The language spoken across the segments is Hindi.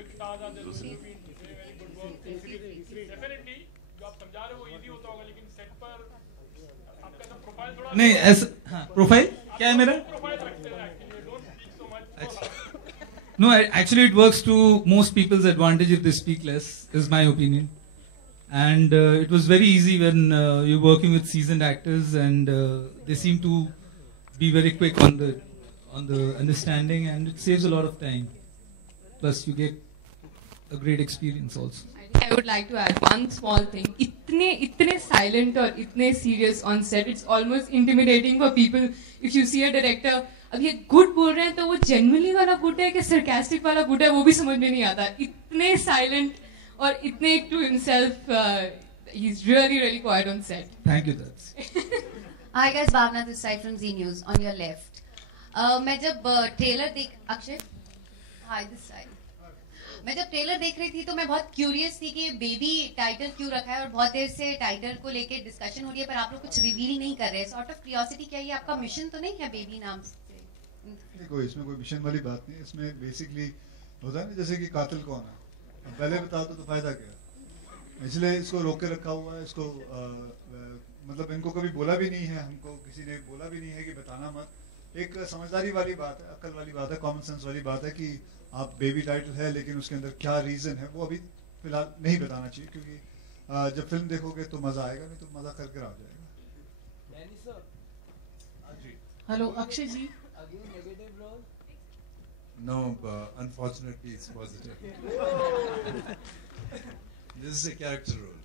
big stars are there who have been doing very good work. Definitely, जो आप समझा रहे हो वो easy होता होगा, लेकिन set पर आपका तो प्रोफाइल थोड़ा नहीं ऐसा, हाँ प्रोफाइल क्या है मेरा? प्रोफाइल रखते हैं actually, don't speak so much. No, actually it works to most people's advantage if they speak less, is my opinion. And it was very easy when you're working with seasoned actors, and they seem to be very quick on the understanding, and it saves a lot of time. Plus, you get a great experience also. I would like to add one small thing. इतने silent और इतने serious on set, it's almost intimidating for people. If you see a director, अब ये good बोल रहे हैं तो वो genuinely वाला good है कि sarcastic वाला good है, वो भी समझ में नहीं आता. इतने silent और इतने to himself, he's really quiet on set. Thank you, that's. Hi guys, Bhavna this side from Z News on your left. मैं जब ट्रेलर देख अक्षय, हाय दिस साइड, मैं जब ट्रेलर देख रही थी तो मैं बहुत क्यूरियस थी कि बेबी टाइटल क्यों रखा है, और बहुत देर से टाइटल को लेके डिस्कशन हो रही है पर आप लोग कुछ रिवील नहीं कर रहे. सॉर्ट ऑफ क्यूरियोसिटी, क्या ये आपका मिशन तो नहीं है बेबी नाम से? देखो इसमें कोई मिशन वाली बात नहीं है. इसमें बेसिकली होता है ना, जैसे कि कातिल कौन है, पहले बता दो तो फायदा क्या, इसलिए इसको रोक के रखा हुआ है. इसको मतलब इनको कभी बोला भी नहीं है, हमको किसी ने बोला भी नहीं है कि बताना मत. एक समझदारी वाली बात है, अक्ल वाली बात है, कॉमन सेंस वाली बात है कि आप बेबी टाइटल है लेकिन उसके अंदर क्या रीजन है वो अभी फिलहाल नहीं बताना चाहिए, क्योंकि जब फिल्म देखोगे तो मजा आएगा, नहीं तो मजा करके आ जाएगा. Hello Akshay ji. No, unfortunately it's positive. This is a character role.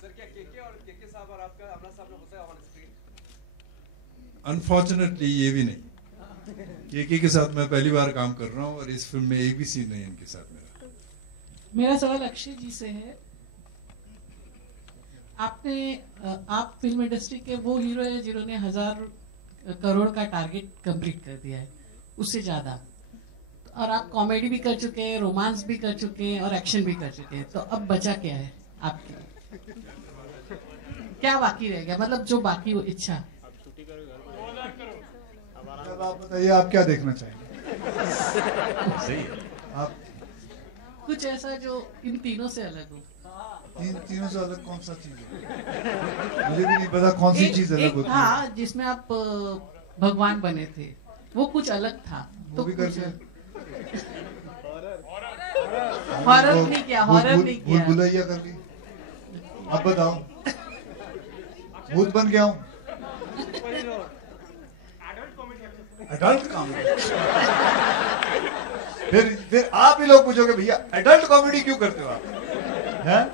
Sir क्या केके और केके साहब और आपका अपना साहब होता है ऑन स्क्रीन? Unfortunately ये भी नहीं. केके के साथ मैं पहली बार काम कर रहा हूँ और इस फिल्म में एक भी सीन नहीं है इनके साथ मेरा. मेरा सवाल अक्षय जी से है. आप फिल्म इंडस्ट्री के वो हीरो है जिन्होंने 1000 करोड़ का टारगेट कंप्लीट कर दिया है, उससे ज्यादा, और आप कॉमेडी भी कर चुके हैं, रोमांस भी कर चुके हैं और एक्शन भी कर चुके हैं. तो अब बचा क्या है आपके, क्या बाकी रह गया, मतलब जो बाकी वो इच्छा? अब आप बताइए आप क्या देखना चाहेंगे? आप कुछ ऐसा जो इन तीनों से अलग हो. तीनों से अलग कौन सा चीज है? मुझे भी नहीं पता कौन सी चीज अलग होती है. हाँ, जिसमें आप भगवान बने थे वो कुछ अलग था. तो भी करके हॉरर नहीं किया, हॉरर नहीं किया. भूल भुलैया कर ली. आप बताओ, भूत बन गया हूँ. Adult comedy. फिर आप ही लोग पूछोगे भैया एडल्ट कॉमेडी क्यों करते हो आप, हैं?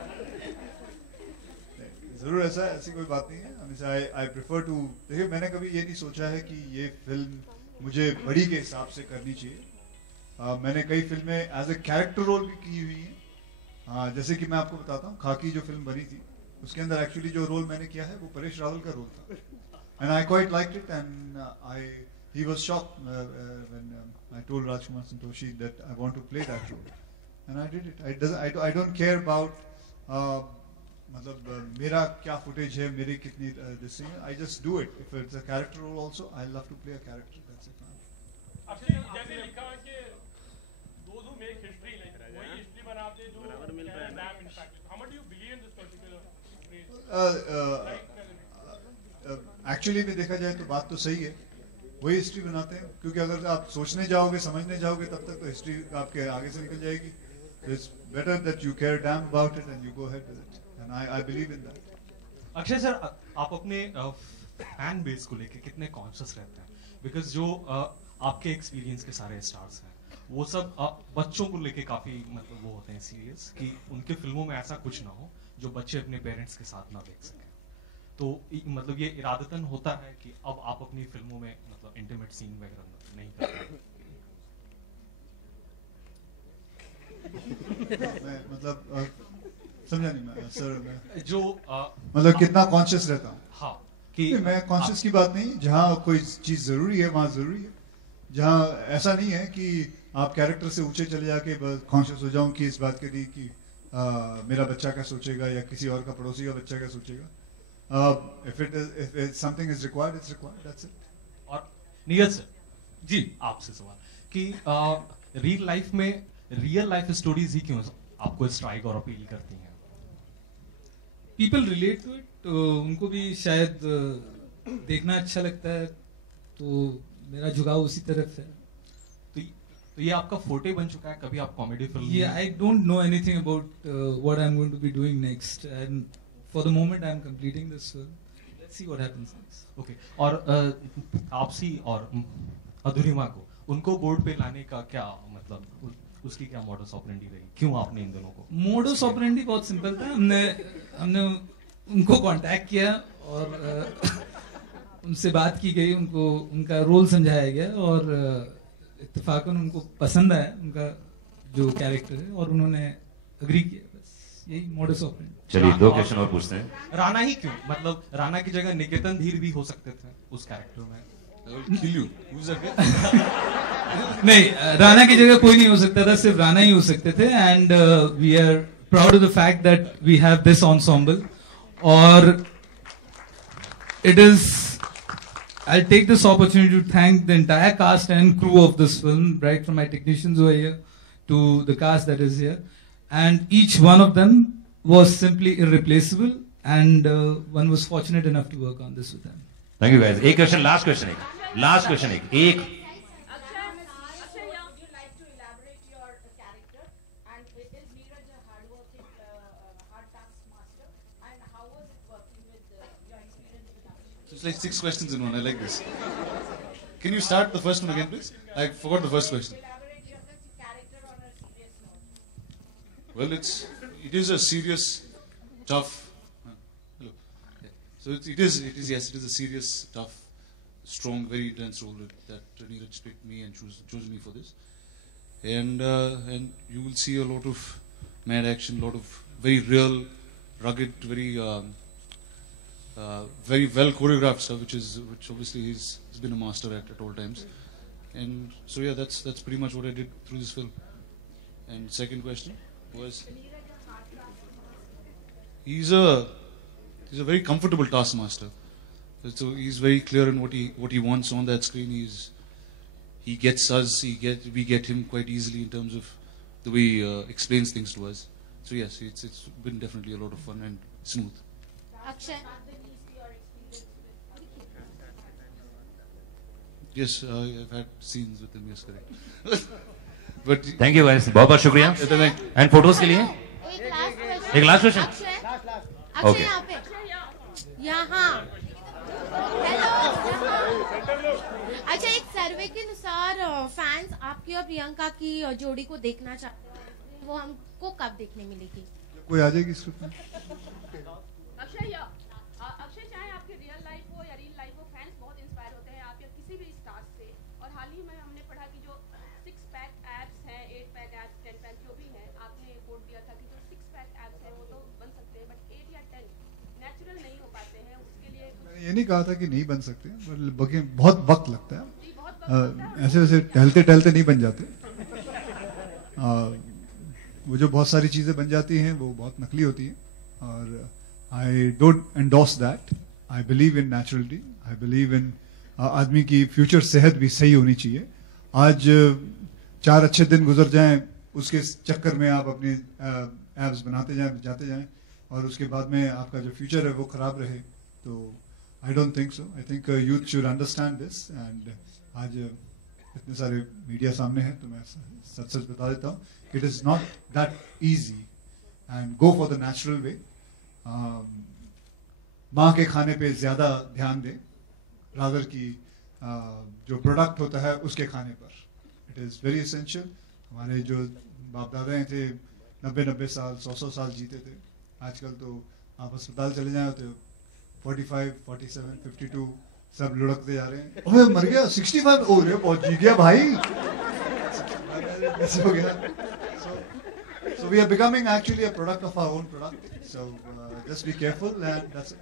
जरूर ऐसी कोई बात नहीं है. हमेशा आई प्रेफर टू, देखिए मैंने कभी ये नहीं सोचा है कि ये फिल्म मुझे बड़ी के हिसाब से करनी चाहिए. मैंने कई फिल्में एज ए कैरेक्टर रोल भी की हुई हैं. जैसे कि मैं आपको बताता हूँ, खाकी जो फिल्म बनी थी उसके अंदर एक्चुअली जो रोल मैंने किया है वो परेश रावल का रोल था, and I quite liked it, and he was shocked when I told Rajkumar Santoshi that I want to play that role, and I did it. I don't care about मतलब मेरा क्या footage है, मेरी कितनी this thing. I just do it. If it's a character role also, I love to play a character. That's it. आपने जैसे लिखा कि those who make history, like वही history बनाते जो damn impact. How much do you believe in this particular phrase? Actually में देखा जाए तो बात तो सही है, वही हिस्ट्री बनाते हैं, क्योंकि अगर आप सोचने जाओगे, समझने जाओगे, तब तक तो हिस्ट्री आपके आगे से निकल जाएगी. It's better that you care damn about it and you go ahead with it, and I believe in that. Akshay sir, आप अपने फैन बेस को लेके कितने कॉन्शियस रहते हैं? बिकॉज जो आपके एक्सपीरियंस के सारे स्टार्स हैं वो सब बच्चों को लेके काफी मतलब वो होते हैं सीरियस कि उनके फिल्मों में ऐसा कुछ ना हो जो बच्चे अपने पेरेंट्स के साथ ना देख सकें. तो मतलब ये इरादतन होता है कि अब आप अपनी फिल्मों में मतलब इंटीमेट सीन वगैरह नहीं करते? मैं मतलब समझा नहीं मैं सर. मैं जो मतलब कितना कॉन्शियस रहता हूँ? हाँ, कि मैं कॉन्शियस की बात नहीं, जहाँ कोई चीज जरूरी है वहाँ जरूरी है. जहाँ ऐसा नहीं है कि आप कैरेक्टर से ऊंचे चले जाके कॉन्शियस हो जाऊं कि इस बात के लिए कि मेरा बच्चा क्या सोचेगा या किसी और का पड़ोसी का बच्चा क्या सोचेगा. If something is required, it's required. That's it. और नीरज सर जी, आपसे सवाल कि रियल लाइफ में रियल लाइफ स्टोरीज ही क्यों आपको स्ट्राइक और अपील करती हैं? पीपल रिलेट टू इट, उनको भी शायद देखना अच्छा लगता है, तो मेरा झुकाव उसी तरफ है। तो ये आपका फोटे बन चुका है? कभी आप comedy film? Yeah, I don't know anything about what I'm going to be doing next, and for the moment I'm completing this film. Let's see what happens next. Okay. और आपसी और अधूरिमा को उनको बोर्ड पे लाने का क्या मतलब, उसकी क्या मॉडस ऑपरेंडी रही? क्यों आपने इन दोनों को? मोडस ऑपरेंडी बहुत सिंपल था। हमने उनको कांटेक्ट किया और उनसे बात की गई, उनको उनका रोल समझाया गया और इत्तेफाकन उनको पसंद आया उनका जो कैरेक्टर है और उन्होंने अग्री किया। बस यही मॉडस ऑपरेंडी। चलिए 2 क्वेश्चन और पूछते हैं। राणा ही क्यों? मतलब राणा की जगह निकेतन धीर भी हो सकते थे उस कैरेक्टर में। Kill you. Who's that guy? नहीं, राणा की जगह कोई नहीं हो सकता था, सिर्फ राणा ही हो सकते थे। And we are proud of the fact that we have this ensemble और it is I'll take this opportunity to thank the entire cast and crew of this film, right from my technicians who are here to the cast that is here. And each one of them was simply irreplaceable, and one was fortunate enough to work on this with them. Thank you guys. एक क्वेश्चन, लास्ट क्वेश्चन एक, लास्ट क्वेश्चन एक। Akshay, would you like to elaborate your character? And is Neeraj a hard-working, hard taskmaster? And how was it working with your experience with Akshay? So it's like 6 questions in one. I like this. Can you start the first one again, please? I forgot the first question. Elaborate your character on a serious note. Well, it is a serious, tough. Hello. Yeah. So it is yes, it is a serious, tough, strong, very intense role that Neeraj picked me and chose me for this. And you will see a lot of mad action, a lot of very real, rugged, very well choreographed stuff, which obviously he's been a master at all times. And so yeah, that's pretty much what I did through this film. And second question was, he's a very comfortable taskmaster. So he's very clear in what he wants on that screen. He gets us, we get him quite easily in terms of the way he explains things to us. So yes, it's been definitely a lot of fun and smooth. Akshay. Yes, I've had scenes with him. Yes, correct. But thank you guys, बहुत बहुत शुक्रिया। एंड फोटोज के लिए एक लास्ट क्वेश्चन। अक्षय यहाँ पे, यहाँ। हेलो। अच्छा, एक सर्वे के अनुसार फैंस आपकी और प्रियंका की जोड़ी को देखना चाहते हैं, वो हमको कब देखने मिलेगी? कोई आ जाएगी इस में? अक्षय, चाहे आपकी रियल लाइफ हो या रियल लाइफ हो, फैंस बहुत इंस्पायर होते हैं आप या किसी भी स्टार से। और हाल ही में हमने पढ़ा कि जो 6 पैक एब्स हैं, 8 पैक एब्स, 10 पैक जो भी हैं, आपने कोट दिया था कि जो 6 पैक एब्स हैं वो तो बन सकते हैं, बट 8 या 10 नेचुरल नहीं हो पाते हैं। उसके लिए मैंने ये नहीं कहा था कि नहीं बन सकते, बल्कि बहुत वक्त लगता है। ऐसे वैसे टहलते टहलते नहीं बन जाते। वो जो बहुत सारी चीजें बन जाती हैं वो बहुत नकली होती हैं, और I don't endorse that. I believe in naturality. I believe in आदमी की फ्यूचर सेहत भी सही होनी चाहिए। आज 4 अच्छे दिन गुजर जाएं, उसके चक्कर में आप अपनी एब्स बनाते जाते जाएं, और उसके बाद में आपका जो फ्यूचर है वो खराब रहे, तो I don't think so. I think youth should understand this. And आज इतने सारे मीडिया सामने हैं तो मैं सच बता देता हूँ, it is not that easy. And go for the natural way. माँ के खाने पे ज्यादा ध्यान दें, रादर की जो प्रोडक्ट होता है उसके खाने पर। It is very essential. हमारे जो बाप दादा थे 90-90 साल 100 साल जीते थे, आजकल तो आप अस्पताल चले जाए तो 45, 47, 52 सब लुढ़कते जा रहे हैं। ओए मर गया 65, ओ रे बहुत जी गया भाई, ऐसे हो गया। So we are becoming actually a product of our own product. So just be careful, and that's it.